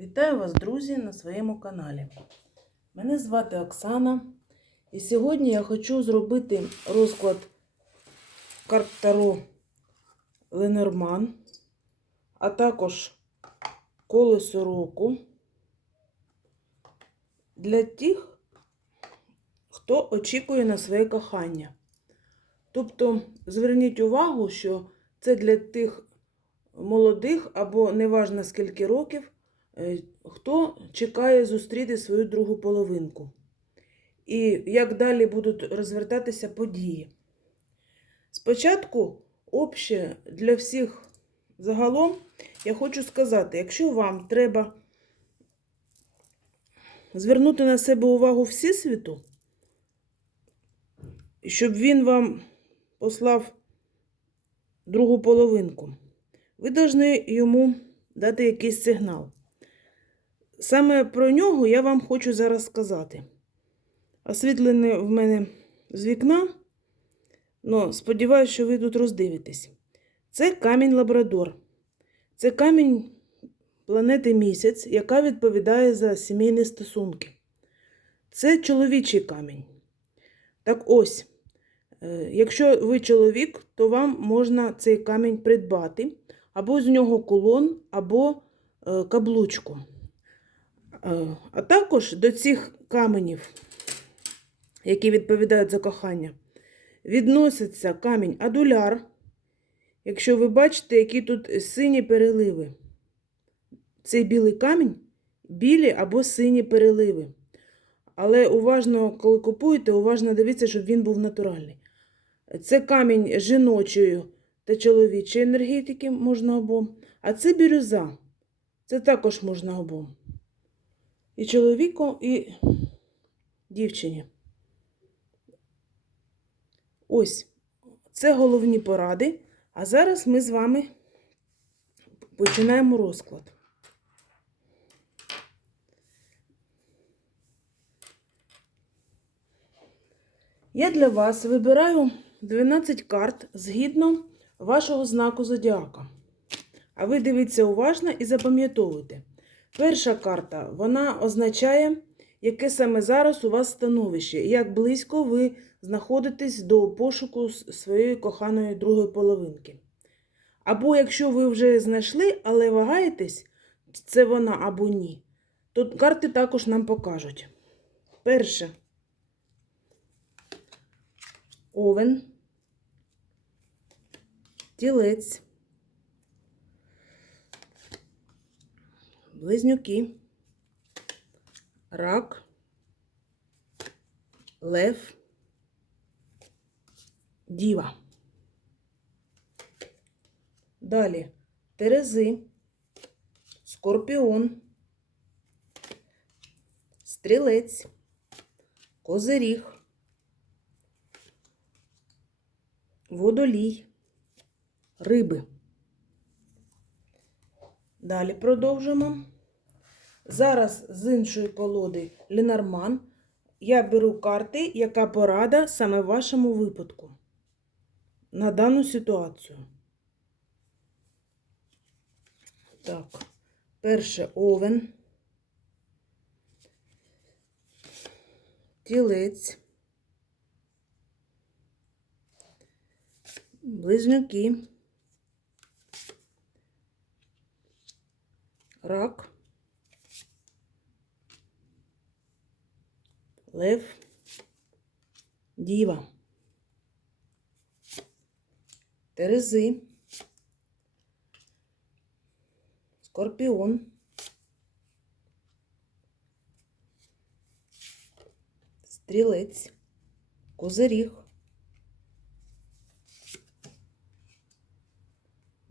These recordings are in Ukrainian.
Вітаю вас, друзі, на своєму каналі. Мене звати Оксана, і сьогодні я хочу зробити розклад карт Таро Ленорман, а також колесо року для тих, хто очікує на своє кохання. Тобто, зверніть увагу, що це для тих молодих або неважно скільки років, хто чекає зустріти свою другу половинку. І як далі будуть розвертатися події. Спочатку, обще для всіх загалом, я хочу сказати, якщо вам треба звернути на себе увагу Всесвіту, щоб він вам послав другу половинку, ви повинні йому дати якийсь сигнал. Саме про нього я вам хочу зараз сказати. Освітлене в мене з вікна, але сподіваюся, що ви тут роздивитесь. Це камінь Лабрадор. Це камінь планети Місяць, яка відповідає за сімейні стосунки. Це чоловічий камінь. Так ось, е, якщо ви чоловік, то вам можна цей камінь придбати, або з нього кулон, або е, каблучку. А також до цих каменів, які відповідають за кохання, відноситься камінь адуляр. Якщо ви бачите, які тут сині переливи. Цей білий камінь білі або сині переливи. Але уважно, коли купуєте, уважно дивіться, щоб він був натуральний. Це камінь жіночої та чоловічої енергетики можна обом. А це бірюза. Це також можна обом. І чоловіку, і дівчині. Ось, це головні поради. А зараз ми з вами починаємо розклад. Я для вас вибираю 12 карт згідно вашого знаку зодіака. А ви дивіться уважно і запам'ятовуйте. Перша карта вона означає, яке саме зараз у вас становище, як близько ви знаходитесь до пошуку своєї коханої другої половинки. Або якщо ви вже знайшли, але вагаєтесь, це вона або ні, то карти також нам покажуть. Перше. Овен, тілець, близнюки, рак, лев, діва. Далі. Терези, Скорпіон, Стрілець, Козиріг, Водолій, Риби. Далі продовжимо. Зараз з іншої колоди Ленорман я беру карти, яка порада саме в вашому випадку на дану ситуацію. Так, перше овен, тілець, близнюки, рак, лев, діва, терези. Скорпіон. Стрілець, козиріг,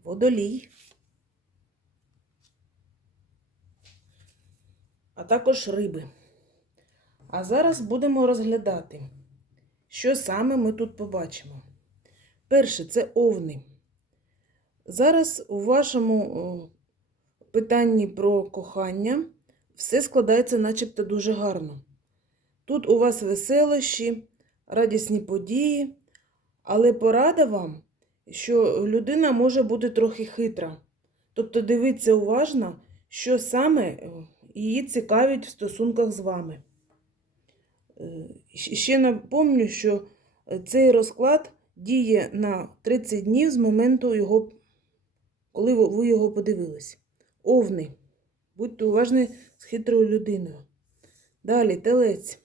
водолій, а також риби. А зараз будемо розглядати, що саме ми тут побачимо. Перше це овни. Зараз у вашому питанні про кохання все складається начебто дуже гарно. Тут у вас веселощі, радісні події, але порада вам, що людина може бути трохи хитра. Тобто дивіться уважно, що саме е, її цікавить в стосунках з вами. Е, Ще напомню, що цей розклад діє на 30 днів з моменту його, коли ви його подивились. Овни. Будьте уважні з хитрою людиною. Далі, телець.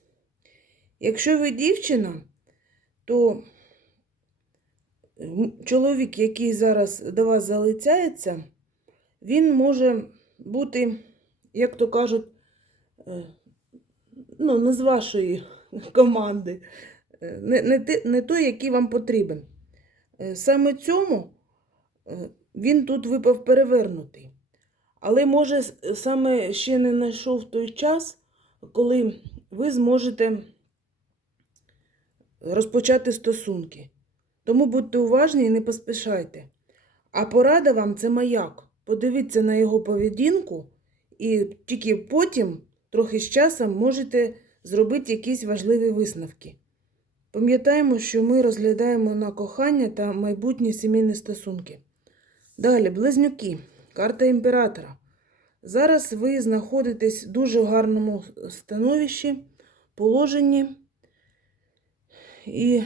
Якщо ви дівчина, то чоловік, який зараз до вас залицяється, він може бути, як то кажуть, е, ну, не з вашої команди, Е, не, не, не той, який вам потрібен. Е, Саме цьому він тут випав перевернутий. Але, може, саме ще не знайшов той час, коли ви зможете розпочати стосунки. Тому будьте уважні і не поспішайте. А порада вам це маяк. Подивіться на його поведінку, і тільки потім, трохи з часом, можете зробити якісь важливі висновки. Пам'ятаємо, що ми розглядаємо на кохання та майбутні сімейні стосунки. Далі, близнюки, карта імператора. Зараз ви знаходитесь в дуже гарному становищі, положенні. І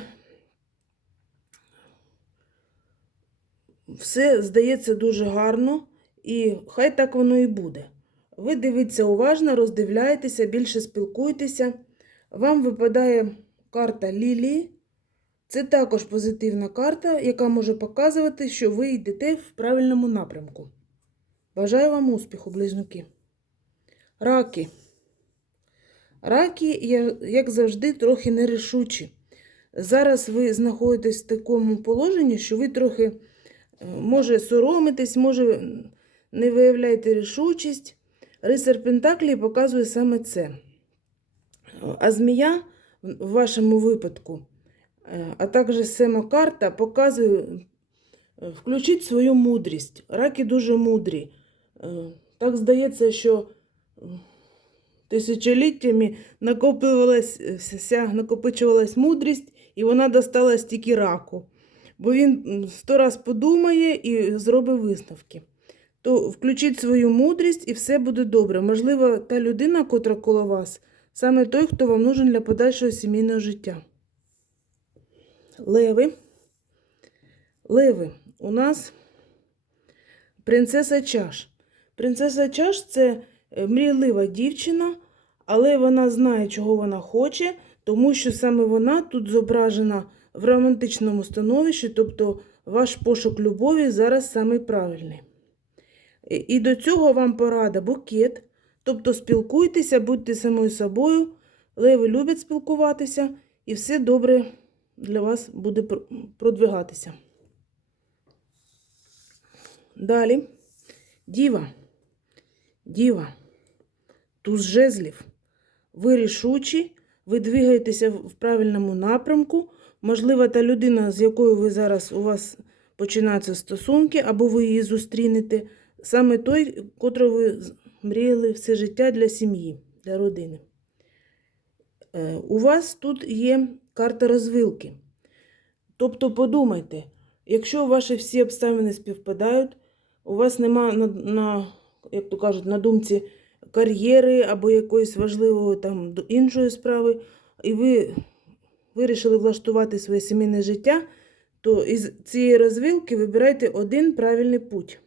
все здається дуже гарно, і хай так воно і буде. Ви дивіться уважно, роздивляєтеся, більше спілкуєтеся. Вам випадає карта Лілії. Це також позитивна карта, яка може показувати, що ви йдете в правильному напрямку. Бажаю вам успіху, близнюки. Раки. Раки, як завжди, трохи нерішучі. Зараз ви знаходитесь в такому положенні, що ви трохи е, може соромитесь, може не виявляєте рішучість. Рицар Пентаклі показує саме це. А змія в вашому випадку, е, а також сема карта показує, е, включіть свою мудрість. Раки дуже мудрі. Е, Так здається, що тисячоліттями накопичувалась, е, накопичувалась мудрість, і вона досталась тільки раку. Бо він сто раз подумає і зробить висновки. То включіть свою мудрість і все буде добре. Можливо, та людина, котра коло вас, саме той, хто вам нужен для подальшого сімейного життя. Леви. Леви. У нас принцеса чаш. Принцеса чаш це е, мрійлива дівчина, але вона знає, чого вона хоче, тому що саме вона тут зображена в романтичному становищі, тобто ваш пошук любові зараз самий правильний. І до цього вам порада букет, тобто спілкуйтеся, будьте самою собою, леви люблять спілкуватися, і все добре для вас буде продвигатися. Далі. Діва. Діва. Туз жезлів. Ви рішучі, ви двигаєтеся в правильному напрямку. Можливо, та людина, з якою ви зараз у вас починаються стосунки, або ви її зустрінете, саме той, котрого ви мріяли все життя для сім'ї, для родини. Е, У вас тут є карта розвилки. Тобто подумайте, якщо ваші всі обставини співпадають, у вас нема на, на як то кажуть, на думці кар'єри або якоїсь важливої там іншої справи, і ви вирішили влаштувати своє сімейне життя, то із цієї розвилки вибирайте один правильний путь,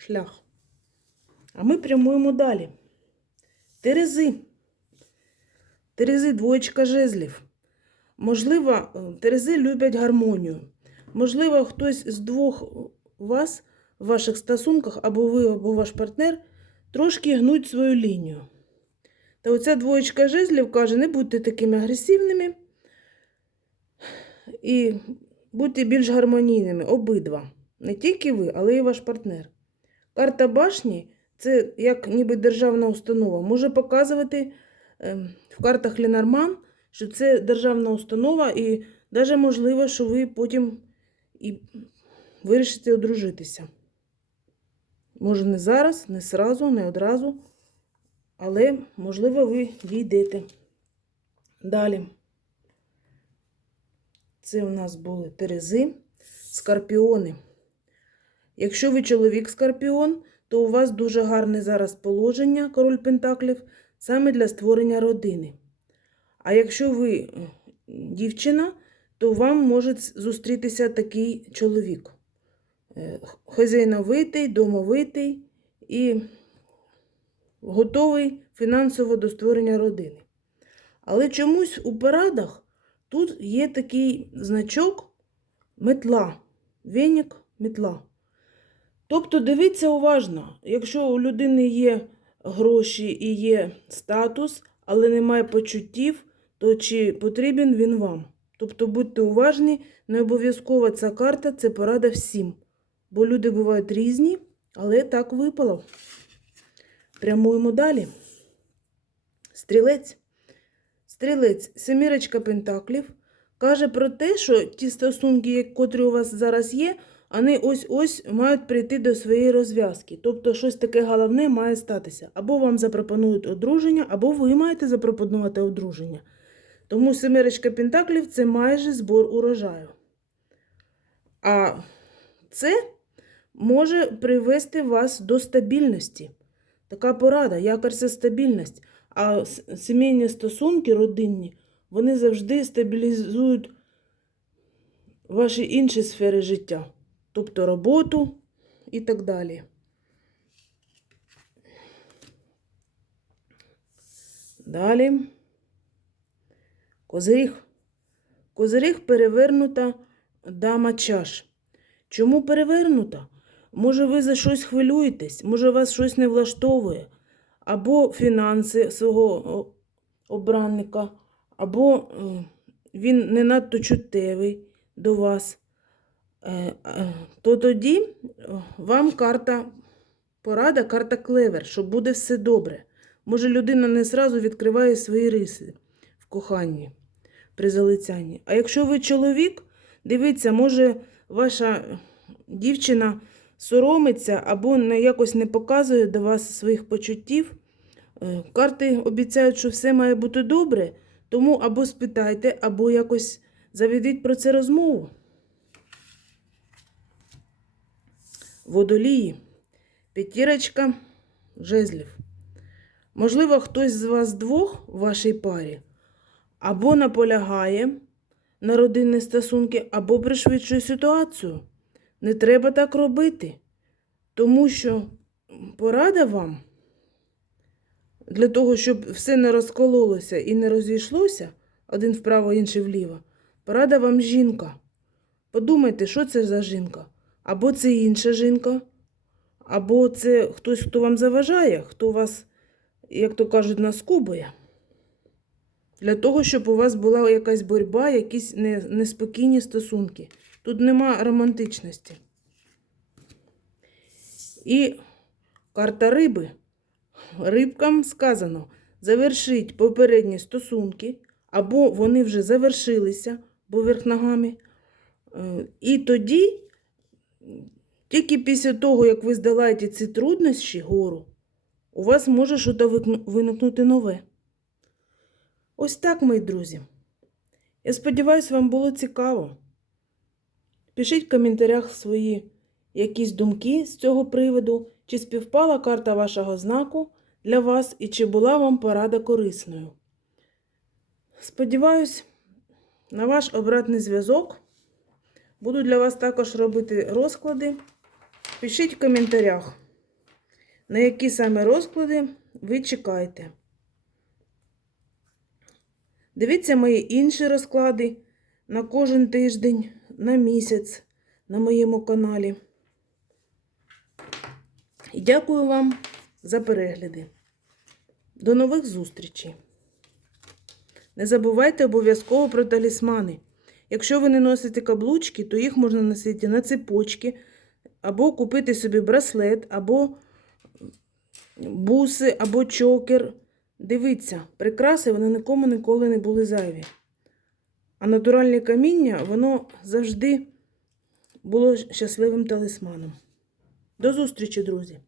шлях. А ми прямуємо далі. Терези. Терези двоєчка жезлів. Можливо, е, терези люблять гармонію. Можливо, хтось з двох вас в ваших стосунках, або ви, або ваш партнер, трошки гнуть свою лінію. Та оця двоєчка жезлів каже, не будьте такими агресивними і будьте більш гармонійними, обидва. Не тільки ви, але й ваш партнер. Карта башні це як ніби державна установа. Може показувати ем, в картах Ленорман, що це державна установа, і навіть можливо, що ви потім і вирішите одружитися. Може, не зараз, не сразу, не одразу, але, можливо, ви дійдете. Далі. Це у нас були Терези, Скорпіони. Якщо ви чоловік Скорпіон, то у вас дуже гарне зараз положення, король Пентаклів, саме для створення родини. А якщо ви е, дівчина, то вам може зустрітися такий чоловік. Е, Хазяйновитий, домовитий і готовий фінансово до створення родини. Але чомусь у порадах тут є такий значок метла. Венік, метла. Тобто дивіться уважно, якщо у людини є гроші і є статус, але немає почуттів, то чи потрібен він вам? Тобто будьте уважні, не обов'язково ця карта це порада всім. Бо люди бувають різні, але так випало. Прямуємо далі. Стрілець. Стрілець, семірочка пентаклів, каже про те, що ті стосунки, котрі у вас зараз є, вони ось-ось мають прийти до своєї розв'язки. Тобто щось таке головне має статися. Або вам запропонують одруження, або ви маєте запропонувати одруження. Тому семерочка пентаклів це майже збор урожаю. А це може привести вас до стабільності. Така порада, якор це стабільність. А сімейні стосунки родинні, вони завжди стабілізують ваші інші сфери життя, тобто роботу і так далі. Далі. Козиріг. Козиріг перевернута дама чаш. Чому перевернута? Може, ви за щось хвилюєтесь, може, вас щось не влаштовує, або фінанси свого обранника, або е, він не надто чуттєвий до вас. Е, е, То тоді е, вам карта порада, карта клевер, що буде все добре. Може, людина не зразу відкриває свої риси в коханні при залицянні. А якщо ви чоловік, дивіться, може ваша дівчина соромиться або якось не показує до вас своїх почуттів. Карти обіцяють, що все має бути добре, тому або спитайте, або якось заведіть про це розмову. Водолії, п'ятірочка жезлів. Можливо, хтось з вас двох в вашій парі або наполягає на родинні стосунки, або пришвидшує ситуацію. Не треба так робити, тому що порада вам для того, щоб все не розкололося і не розійшлося, один вправо, інший вліво, порада вам жінка. Подумайте, що це за жінка? Або це інша жінка, або це хтось, хто вам заважає, хто вас, як то кажуть, наскубує. Для того, щоб у вас була якась боротьба, якісь неспокійні стосунки. Тут нема романтичності. І карта риби. Рибкам сказано, завершить попередні стосунки, або вони вже завершилися, бо вверх ногами. Е, І тоді, тільки після того, як ви здолаєте ці труднощі гору, у вас може щось виникнути нове. Ось так, мої друзі. Я сподіваюся, вам було цікаво. Пишіть в коментарях свої якісь думки з цього приводу, чи співпала карта вашого знаку для вас і чи була вам порада корисною. Сподіваюсь, на ваш обратний зв'язок. Буду для вас також робити розклади. Пишіть в коментарях, на які саме розклади ви чекаєте. Дивіться мої інші розклади на кожен тиждень, на місяць на моєму каналі. І дякую вам за перегляди. До нових зустрічей. Не забувайте обов'язково про талісмани. Якщо ви не носите каблучки, то їх можна носити на цепочки, або купити собі браслет, або буси, або чокер. Дивіться, прикраси вони нікому ніколи не були зайві. А натуральне каміння, воно завжди було щасливим талісманом. До зустрічі, друзі!